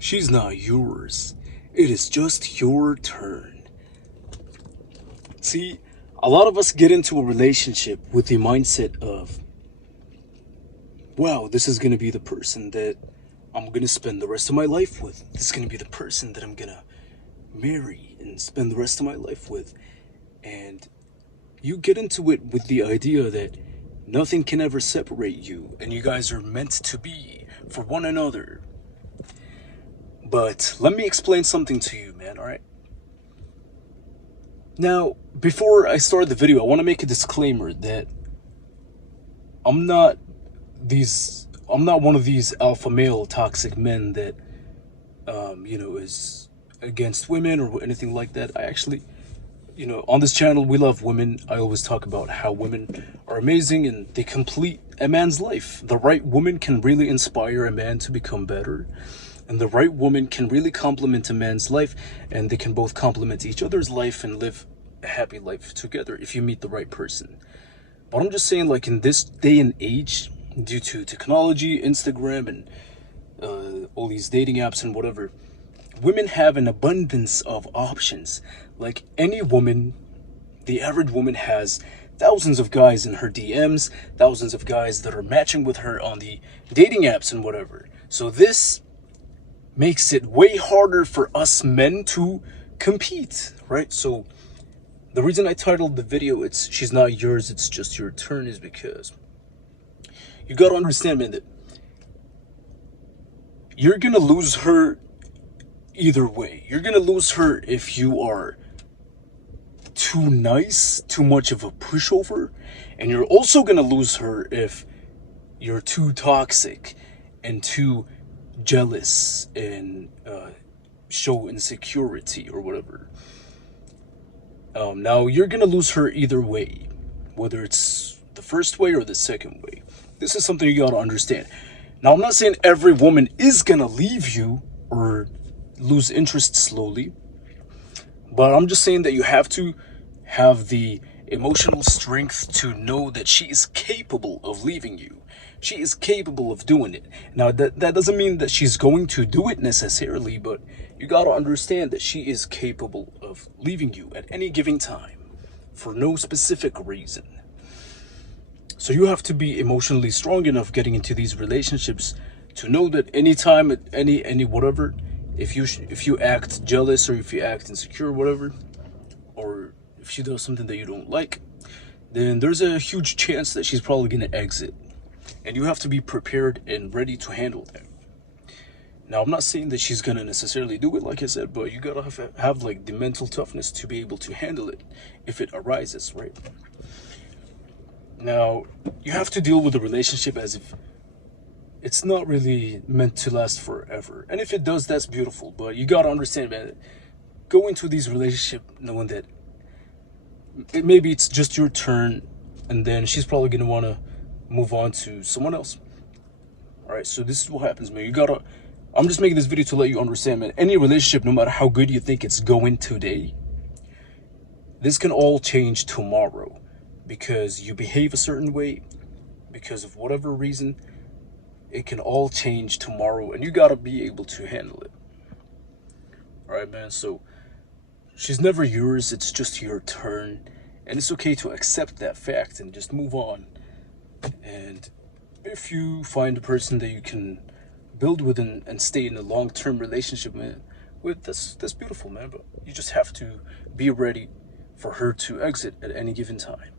She's not yours. It is just your turn. See, a lot of us get into a relationship with the mindset of, wow, this is going to be the person that I'm going to spend the rest of my life with. This is going to be the person that I'm going to marry and spend the rest of my life with. And you get into it with the idea that nothing can ever separate you and you guys are meant to be for one another. But let me explain something to you, man, alright? Now, before I start the video, I want to make a disclaimer that I'm not one of these alpha male toxic men that is against women or anything like that. I actually, on this channel we love women. I always talk about how women are amazing and they complete a man's life. The right woman can really inspire a man to become better, and the right woman can really complement a man's life, and they can both complement each other's life and live a happy life together if you meet the right person. But I'm just saying, like, in this day and age, due to technology, Instagram, and all these dating apps and whatever, women have an abundance of options. Like any woman, the average woman has thousands of guys in her DMs, thousands of guys that are matching with her on the dating apps and whatever. So this makes it way harder for us men to compete, right? So the reason I titled the video, it's She's Not Yours, It's Just Your Turn, is because you gotta understand, man, that you're gonna lose her either way. You're gonna lose her if you are too nice, too much of a pushover, and you're also gonna lose her if you're too toxic and too jealous and show insecurity or whatever. Now you're gonna lose her either way, whether it's the first way or the second way. This is something you gotta understand. Now, I'm not saying every woman is gonna leave you or lose interest slowly, but I'm just saying that you have to have the emotional strength to know that she is capable of leaving you. She is capable of doing it. Now, that doesn't mean that she's going to do it necessarily, but you gotta understand that she is capable of leaving you at any given time for no specific reason. So you have to be emotionally strong enough getting into these relationships to know that anytime, at any whatever, if you act jealous or if you act insecure, whatever, or if she does something that you don't like, then there's a huge chance that she's probably gonna exit, and you have to be prepared and ready to handle that. Now, I'm not saying that she's gonna necessarily do it, like I said, but you gotta have like the mental toughness to be able to handle it if it arises, right? Now, you have to deal with the relationship as if it's not really meant to last forever. And if it does, that's beautiful. But you gotta understand, man, go into these relationships knowing that maybe it's just your turn, and then she's probably gonna wanna move on to someone else. Alright, so this is what happens, man. I'm just making this video to let you understand, man. Any relationship, no matter how good you think it's going today, this can all change tomorrow. Because you behave a certain way, because of whatever reason, it can all change tomorrow, and you gotta be able to handle it. Alright, man, so she's never yours, it's just your turn, and it's okay to accept that fact and just move on. And if you find a person that you can build with and stay in a long-term relationship with, that's beautiful, man, but you just have to be ready for her to exit at any given time.